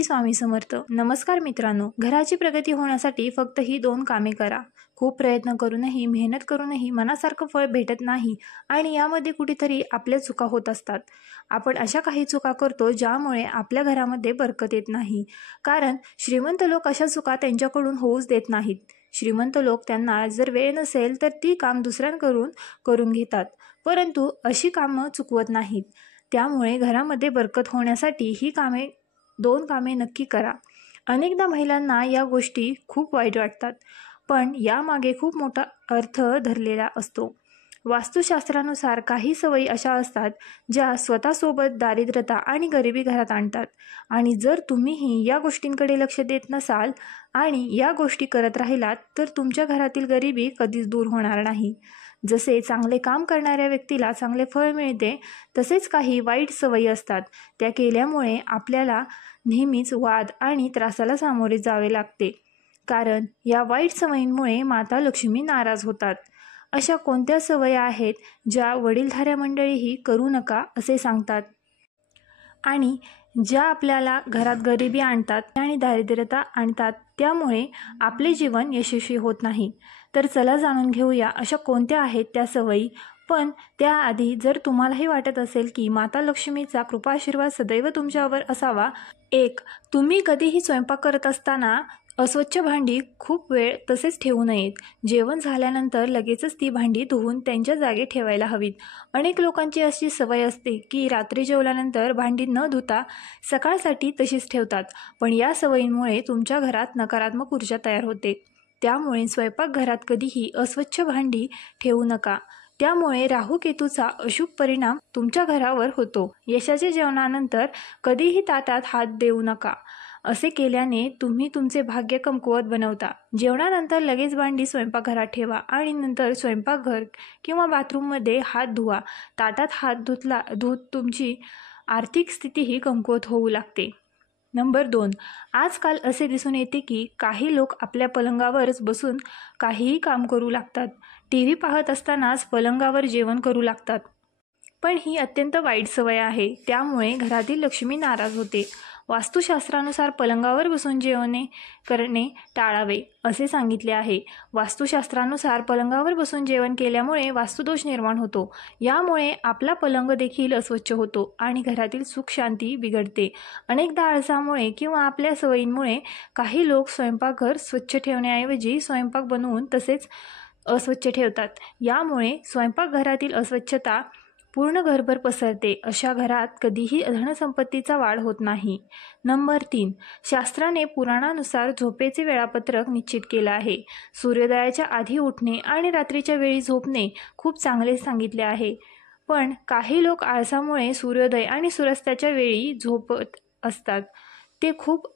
श्री स्वामी समर्थ. नमस्कार मित्रांनो, घराची प्रगती होण्यासाठी फक्त ही 2 कामे करा. खूप प्रयत्न करूनही, मेहनत करूनही मनासारखं फळ भेटत नाही आणि यामध्ये कुठेतरी आपल्या चुका होत असतात. आपण अशा काही चुका करतो ज्यामुळे आपल्या घरामध्ये बरकत येत नाही. कारण श्रीमंत लोक अशा चुका त्यांच्याकडून होऊच देत नाहीत. श्रीमंत लोक त्यांना जर वेळ नसेल तर ती काम दुसऱ्यांकडून करून घेतात, परंतु अशी कामं चुकवत नाहीत. त्यामुळे घरामध्ये बरकत होण्यासाठी ही 2 कामे नक्की करा. अनेकदा महिलांना या गोष्टी खूप वाईट वाटतात, पण यामागे खूप मोठा अर्थ धरलेला असतो. वास्तुशास्त्रानुसार काही सवयी अशा असतात ज्या स्वतःसोबत दारिद्र्यता आणि गरिबी घरात आणतात. आणि जर तुम्हीही या गोष्टींकडे लक्ष देत नसाल आणि या गोष्टी करत राहिलात तर तुमच्या घरातील गरिबी कधीच दूर होणार नाही. जसे चांगले काम करणाऱ्या व्यक्तीला चांगले फळ मिळते, तसेच काही वाईट सवयी असतात. त्या केल्यामुळे आपल्याला नेहमीच वाद आणि त्रासाला सामोरे जावे लागते. कारण या वाईट सवयींमुळे माता लक्ष्मी नाराज होतात. अशा कोणत्या सवयी आहेत ज्या वडीलधाऱ्या मंडळीही करू नका असे सांगतात आणि ज्या आपल्याला घरात गरिबी आणतात आणि दारिद्र्यता आणतात, त्यामुळे आपले जीवन यशस्वी होत नाही? तर चला जाणून घेऊया अशा कोणत्या आहेत त्या सवयी. पण त्याआधी जर तुम्हालाही वाटत असेल की माता लक्ष्मीचा कृपाशीर्वाद सदैव तुमच्यावर असावा. 1. तुम्ही कधीही स्वयंपाक करत असताना अस्वच्छ भांडी खूप वेळ तसेच ठेवू नयेत. जेवण झाल्यानंतर लगेचच ती भांडी धुवून त्यांच्या जागी ठेवायला हवीत. अनेक लोकांची अशी सवय असते की रात्री जेवल्यानंतर भांडी न धुता सकाळसाठी तशीच ठेवतात, पण या सवयींमुळे तुमच्या घरात नकारात्मक ऊर्जा तयार होते. त्यामुळे स्वयंपाकघरात कधीही अस्वच्छ भांडी ठेवू नका. त्यामुळे राहू केतूचा अशुभ परिणाम तुमच्या घरावर होतो. यशाच्या जेवणानंतर कधीही ताटात हात देऊ नका. असे केल्याने तुम्ही तुमचे भाग्य कमकुवत बनवता. जेवणानंतर लगेच भांडी स्वयंपाकघरात ठेवा आणि नंतर स्वयंपाकघर किंवा बाथरूममध्ये हात धुवा. ताटात हात धुत तुमची आर्थिक स्थितीही कमकुवत होऊ लागते. नंबर 2. आजकाल असे दिसून येते की काही लोक आपल्या पलंगावरच बसून काहीही काम करू लागतात. TV पाहत असतानाच पलंगावर जेवण करू लागतात. पण ही अत्यंत वाईट सवय आहे. त्यामुळे घरातील लक्ष्मी नाराज होते. वास्तुशास्त्रानुसार पलंगावर बसून जेवणे करणे टाळावे असे सांगितले आहे. वास्तुशास्त्रानुसार पलंगावर बसून जेवण केल्यामुळे वास्तुदोष निर्माण होतो. यामुळे आपला पलंग देखील अस्वच्छ होतो आणि घरातील सुख शांती बिघडते. अनेकदा आळसामुळे किंवा आपल्या सवयींमुळे काही लोक स्वयंपाकघर स्वच्छ ठेवण्याऐवजी स्वयंपाक बनवून तसेच अस्वच्छ ठेवतात. यामुळे स्वयंपाकघरातील अस्वच्छता पूर्ण घरभर पसरते. अशा घरात कधीही धनसंपत्तीचा वाढ होत नाही. नंबर 3. शास्त्राने पुराणानुसार झोपेचे वेळापत्रक निश्चित केलं आहे. सूर्योदयाच्या आधी उठणे आणि रात्रीच्या वेळी झोपणे खूप चांगले सांगितले आहे. पण काही लोक आळसामुळे सूर्योदय आणि सूर्यास्ताच्या वेळी झोपत असतात. ते खूप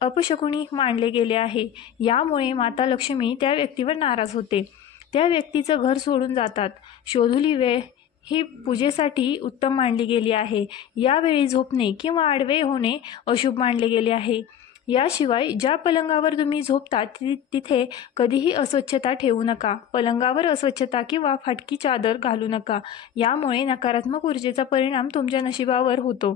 अपशकुनी मानले गेले आहे. यामुळे माता लक्ष्मी त्या व्यक्तीवर नाराज होते. त्या व्यक्तीचं घर सोडून जातात. शोधुली वेळ ही पूजेसाठी उत्तम मानली गेली आहे. यावेळी झोपणे किंवा आडवे होणे अशुभ मानले गेले आहे. याशिवाय ज्या पलंगावर तुम्ही झोपता तिथे कधीही अस्वच्छता ठेवू नका. पलंगावर अस्वच्छता किंवा फाटकी चादर घालू नका. यामुळे नकारात्मक ऊर्जेचा परिणाम तुमच्या नशिबावर होतो.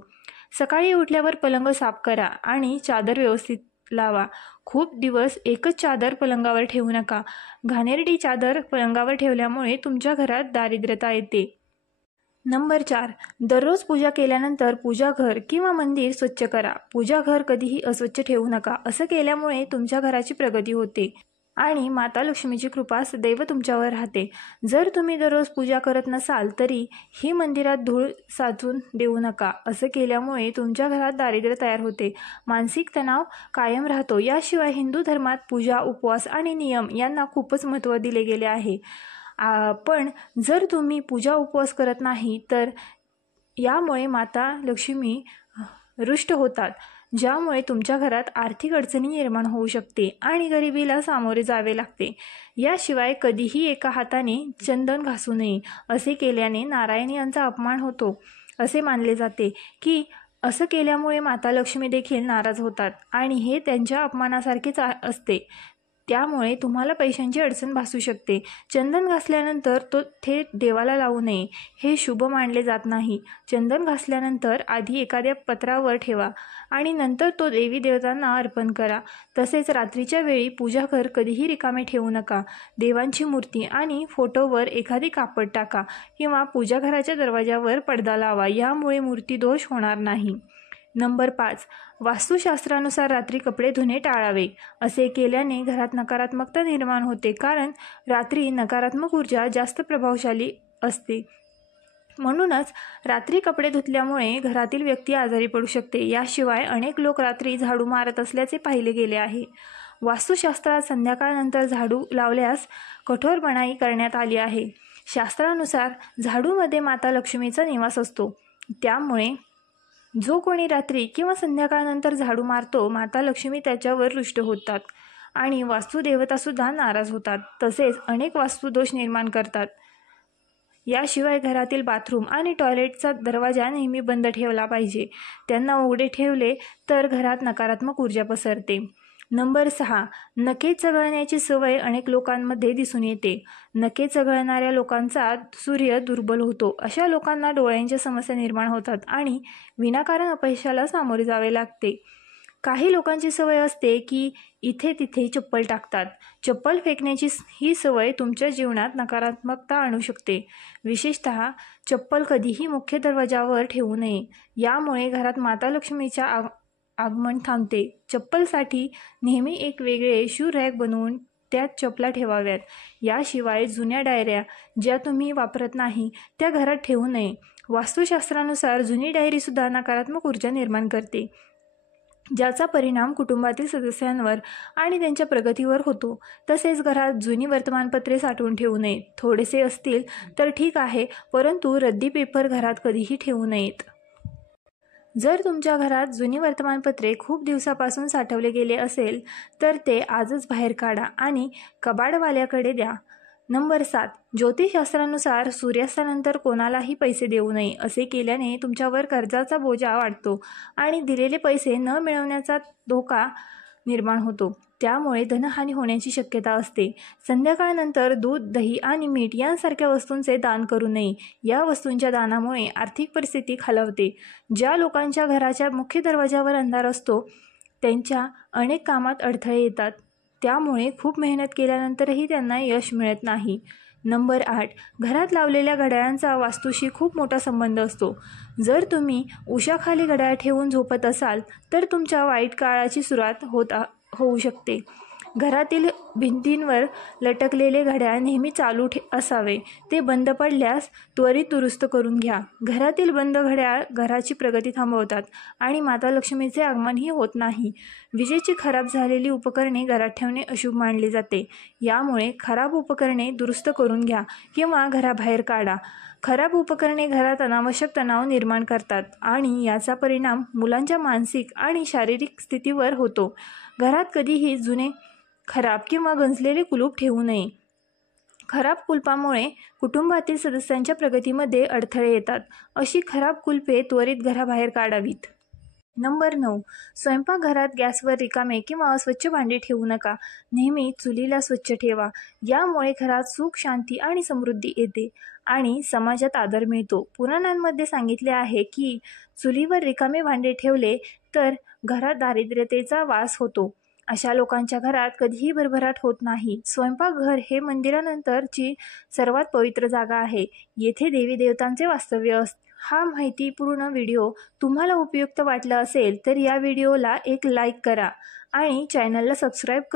सकाळी उठल्यावर पलंग साफ करा आणि चादर व्यवस्थित लावा. खूप दिवस एकच चादर पलंगावर ठेवू नका. घाणेरडी चादर पलंगावर ठेवल्यामुळे तुमच्या घरात दारिद्र्यता येते. नंबर 4. दररोज पूजा केल्यानंतर पूजाघर किंवा मंदिर स्वच्छ करा. पूजाघर कधीही अस्वच्छ ठेवू नका. असं केल्यामुळे तुमच्या घराची प्रगती होते आणि माता लक्ष्मीची कृपा सदैव तुमच्यावर राहते. जर तुम्ही दररोज पूजा करत नसाल तरी ही मंदिरात धूळ साचून देऊ नका. असं केल्यामुळे तुमच्या घरात दारिद्र्य तयार होते. मानसिक तणाव कायम राहतो. याशिवाय हिंदू धर्मात पूजा, उपवास आणि नियम यांना खूपच महत्त्व दिले गेले आहे. पण जर तुम्ही पूजा उपवास करत नाही तर यामुळे माता लक्ष्मी रुष्ट होतात, ज्यामुळे तुमच्या घरात आर्थिक अडचणी निर्माण होऊ शकते आणि गरिबीला सामोरे जावे लागते. याशिवाय कधीही एका हाताने चंदन घासू नये. असे केल्याने नारायण यांचा अपमान होतो असे मानले जाते की असं केल्यामुळे माता लक्ष्मी देखील नाराज होतात आणि हे त्यांच्या अपमानासारखेच असते. त्यामुळे तुम्हाला पैशांची अडचण भासू शकते. चंदन घासल्यानंतर तो थेट देवाला लावू नये, हे शुभ मानले जात नाही. चंदन घासल्यानंतर आधी एखाद्या पत्रावर ठेवा आणि नंतर तो देवी देवतांना अर्पण करा. तसेच रात्रीच्या वेळी पूजाघर कधीही रिकामे ठेवू नका. देवांची मूर्ती आणि फोटोवर एखादी कापड टाका किंवा पूजाघराच्या दरवाजावर पडदा लावा. यामुळे मूर्ती दोष होणार नाही. नंबर 5. वास्तुशास्त्रानुसार रात्री कपडे धुणे टाळावे. असे केल्याने घरात नकारात्मकता निर्माण होते, कारण रात्री नकारात्मक ऊर्जा जास्त प्रभावशाली असते. म्हणूनच रात्री कपडे धुतल्यामुळे घरातील व्यक्ती आजारी पडू शकते. याशिवाय अनेक लोक रात्री झाडू मारत असल्याचे पाहिले गेले आहे. वास्तुशास्त्रात संध्याकाळनंतर झाडू लावल्यास कठोर मनाई करण्यात आली आहे. शास्त्रानुसार झाडूमध्ये माता लक्ष्मीचा निवास असतो. त्यामुळे जो कोणी रात्री किंवा संध्याकाळनंतर झाडू मारतो, माता लक्ष्मी त्याच्यावर रुष्ट होतात आणि वास्तुदेवतासुद्धा नाराज होतात. तसेच अनेक वास्तुदोष निर्माण करतात. याशिवाय घरातील बाथरूम आणि टॉयलेटचा दरवाजा नेहमी बंद ठेवला पाहिजे. त्यांना उघडे ठेवले तर घरात नकारात्मक ऊर्जा पसरते. नंबर 6. नखे चघळण्याची सवय अनेक लोकांमध्ये दिसून येते. नखे चघळणाऱ्या लोकांचा सूर्य दुर्बल होतो. अशा लोकांना डोळ्यांच्या समस्या निर्माण होतात आणि विनाकारण अपयशाला सामोरे जावे लागते. काही लोकांची सवय असते की इथे तिथे चप्पल टाकतात. चप्पल फेकण्याची ही सवय तुमच्या जीवनात नकारात्मकता आणू शकते. विशेषतः चप्पल कधीही मुख्य दरवाजावर ठेवू नये. यामुळे घरात माता लक्ष्मीच्या आगमन थांबते. चप्पलसाठी नेहमी एक वेगळे शू रॅक बनवून त्यात चपला ठेवाव्यात. याशिवाय जुन्या डायऱ्या ज्या तुम्ही वापरत नाही त्या घरात ठेवू नये. वास्तुशास्त्रानुसार जुनी डायरीसुद्धा नकारात्मक ऊर्जा निर्माण करते, ज्याचा परिणाम कुटुंबातील सदस्यांवर आणि त्यांच्या प्रगतीवर होतो. तसेच घरात जुनी वर्तमानपत्रे साठवून ठेवू नयेत. थोडेसे असतील तर ठीक आहे, परंतु रद्दी पेपर घरात कधीही ठेवू नयेत. जर तुमच्या घरात जुनी वर्तमानपत्रे खूप दिवसापासून साठवले गेले असेल तर ते आजच बाहेर काढा आणि कबाडवाल्याकडे द्या. नंबर 7. ज्योतिषशास्त्रानुसार सूर्यास्तानंतर कोणालाही पैसे देऊ नये. असे केल्याने तुमच्यावर कर्जाचा बोजा वाढतो आणि दिलेले पैसे न मिळवण्याचा धोका निर्माण होतो. त्यामुळे धनहानी होण्याची शक्यता असते. संध्याकाळनंतर दूध, दही आणि मीठ यांसारख्या वस्तूंचे दान करू नये. या वस्तूंच्या दानामुळे आर्थिक परिस्थिती खालावते. ज्या लोकांच्या घराच्या मुख्य दरवाजावर अंधार असतो त्यांच्या अनेक कामात अडथळे येतात. त्यामुळे खूप मेहनत केल्यानंतरही त्यांना यश मिळत नाही. नंबर 8. घरात लावलेल्या घड्याळांचा वास्तूशी खूप मोठा संबंध असतो. जर तुम्ही उशाखाली घड्याळ ठेवून झोपत असाल तर तुमच्या वाईट काळाची सुरुवात होऊ शकते. घरातील भिंतींवर लटकलेले घड्याळ नेहमी चालू असावे. ते बंद पडल्यास त्वरित दुरुस्त करून घ्या. घरातील बंद घड्याळ घराची प्रगती थांबवतात आणि माता लक्ष्मीचे आगमनही होत नाही. विजेची खराब झालेली उपकरणे घरात ठेवणे अशुभ मानले जाते. यामुळे खराब उपकरणे दुरुस्त करून घ्या किंवा घराबाहेर काढा. खराब उपकरणे घरात अनावश्यक तणाव निर्माण करतात आणि याचा परिणाम मुलांच्या मानसिक आणि शारीरिक स्थितीवर होतो. घरात कधीही जुने, खराब किंवा गंजलेले कुलूप ठेवू नये. खराब कुलपामुळे कुटुंबातील सदस्यांच्या प्रगतीमध्ये अडथळे येतात. अशी खराब कुलपे त्वरित घराबाहेर काढावीत. नंबर 9. स्वयंपाकघरात गॅसवर रिकामे किंवा अस्वच्छ भांडे ठेवू नका. नेहमी चुलीला स्वच्छ ठेवा. यामुळे घरात सुख, शांती आणि समृद्धी येते आणि समाजात आदर मिळतो. पुराणांमध्ये सांगितले आहे की चुलीवर रिकामे भांडे ठेवले तर घरात दारिद्र्यतेचा वास होतो. अशा लोकांच्या घरात कधीही भरभराट होत नाही. स्वयंपाकघर हे मंदिरानंतरची सर्वात पवित्र जागा आहे. येथे देवी देवतांचे वास्तव्य असते. हा माहितीपूर्ण व्हिडिओ तुम्हाला उपयुक्त वाटला असेल तर या व्हिडिओला एक लाईक करा आणि चॅनलला सबस्क्राईब करा.